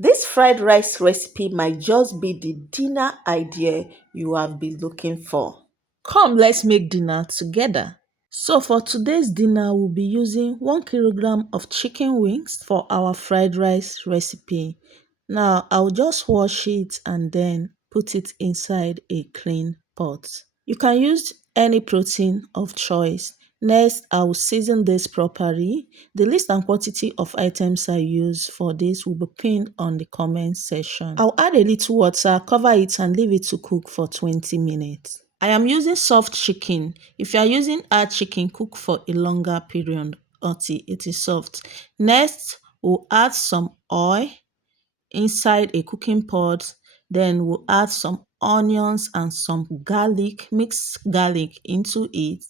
This fried rice recipe might just be the dinner idea you have been looking for. Come, let's make dinner together. So for today's dinner, we'll be using 1 kilogram of chicken wings for our fried rice recipe. Now, I'll just wash it and then put it inside a clean pot. You can use any protein of choice. Next, I will season this properly. The list and quantity of items I use for this will be pinned on the comment section. I'll add a little water, cover it and leave it to cook for 20 minutes. I am using soft chicken. If you are using hard chicken, cook for a longer period until it is soft. Next, we'll add some oil inside a cooking pot. Then we'll add some onions and some garlic, mix garlic into it.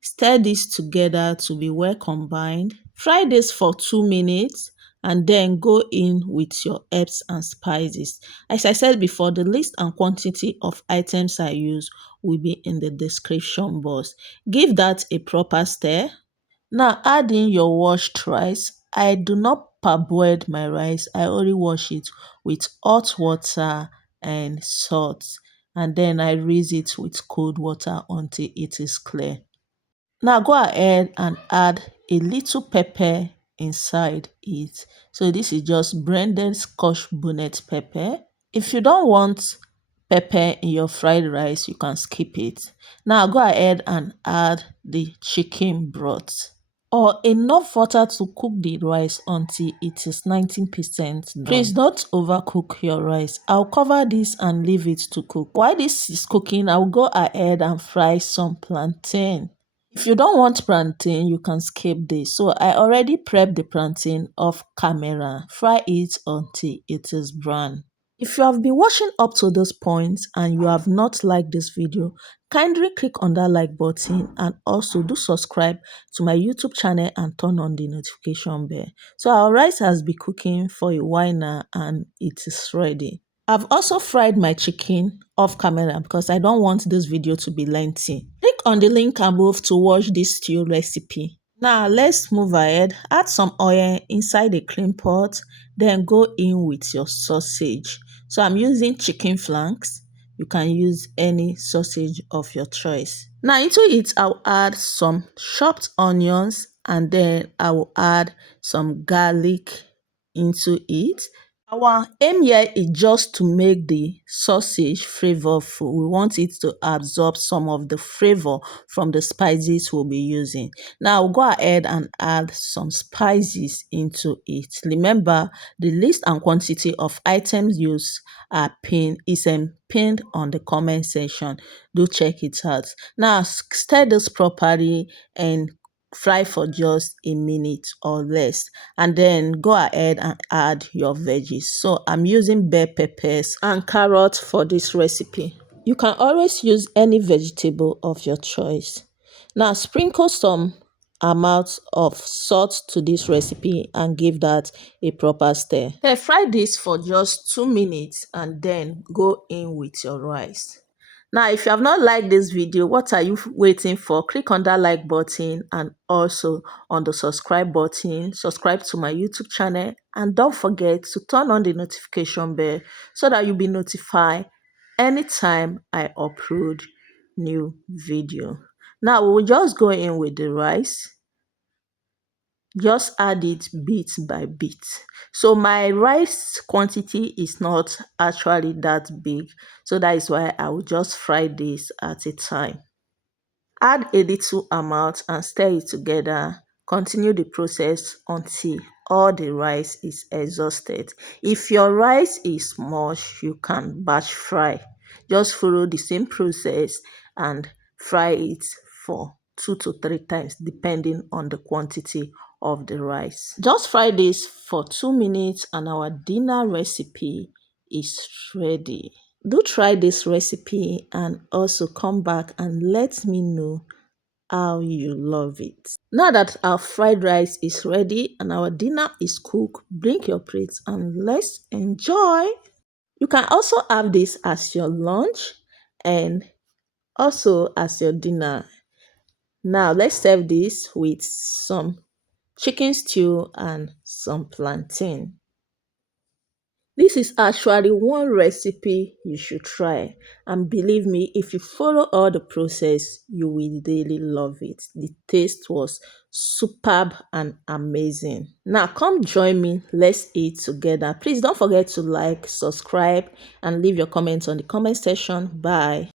Stir this together to be well combined. Fry this for 2 minutes and then go in with your herbs and spices. As I said before, the list and quantity of items I use will be in the description box. Give that a proper stir. Now add in your washed rice. I do not parboil my rice. I only wash it with hot water and salt. And then I rinse it with cold water until it is clear. Now go ahead and add a little pepper inside it. So this is just blended scotch bonnet pepper. If you don't want pepper in your fried rice, you can skip it. Now go ahead and add the chicken broth or enough water to cook the rice until it is 19% done. Please don't overcook your rice. I'll cover this and leave it to cook. While this is cooking, I'll go ahead and fry some plantain. If you don't want plantain, you can skip this. So I already prepped the plantain off camera. Fry it until it is brown. If you have been watching up to this point and you have not liked this video, kindly click on that like button and also do subscribe to my YouTube channel and turn on the notification bell. So our rice has been cooking for a while now and it is ready. I've also fried my chicken off camera because I don't want this video to be lengthy. Click on the link above to watch this stew recipe. Now let's move ahead. Add some oil inside a clean pot, then go in with your sausage. So I'm using chicken flanks. You can use any sausage of your choice. Now into it, I'll add some chopped onions and then I will add some garlic into it. Our aim here is just to make the sausage flavorful. We want it to absorb some of the flavor from the spices we'll be using. Now I'll go ahead and add some spices into it. Remember, the list and quantity of items used are pinned on the comment section. Do check it out. Now stir this properly and fry for just a minute or less, and then go ahead and add your veggies. So I'm using bell peppers and carrots for this recipe. You can always use any vegetable of your choice. Now sprinkle some amount of salt to this recipe and give that a proper stir. Okay, fry this for just 2 minutes and then go in with your rice. Now, if you have not liked this video, what are you waiting for? Click on that like button and also on the subscribe button. Subscribe to my YouTube channel and don't forget to turn on the notification bell so that you'll be notified anytime I upload new video. Now, we'll just go in with the rice. Just add it bit by bit. So my rice quantity is not actually that big, so that is why I will just fry this at a time. Add a little amount and stir it together. Continue the process until all the rice is exhausted. If your rice is much, you can batch fry. Just follow the same process and fry it for 2 to 3 times depending on the quantity of the rice. Just fry this for 2 minutes and our dinner recipe is ready. Do try this recipe and also come back and let me know how you love it. Now that our fried rice is ready and our dinner is cooked, bring your plates and let's enjoy. You can also have this as your lunch and also as your dinner. Now let's serve this with some chicken stew and some plantain. This is actually one recipe you should try. And believe me, if you follow all the process, you will really love it. The taste was superb and amazing. Now, come join me. Let's eat together. Please don't forget to like, subscribe, and leave your comments on the comment section. Bye.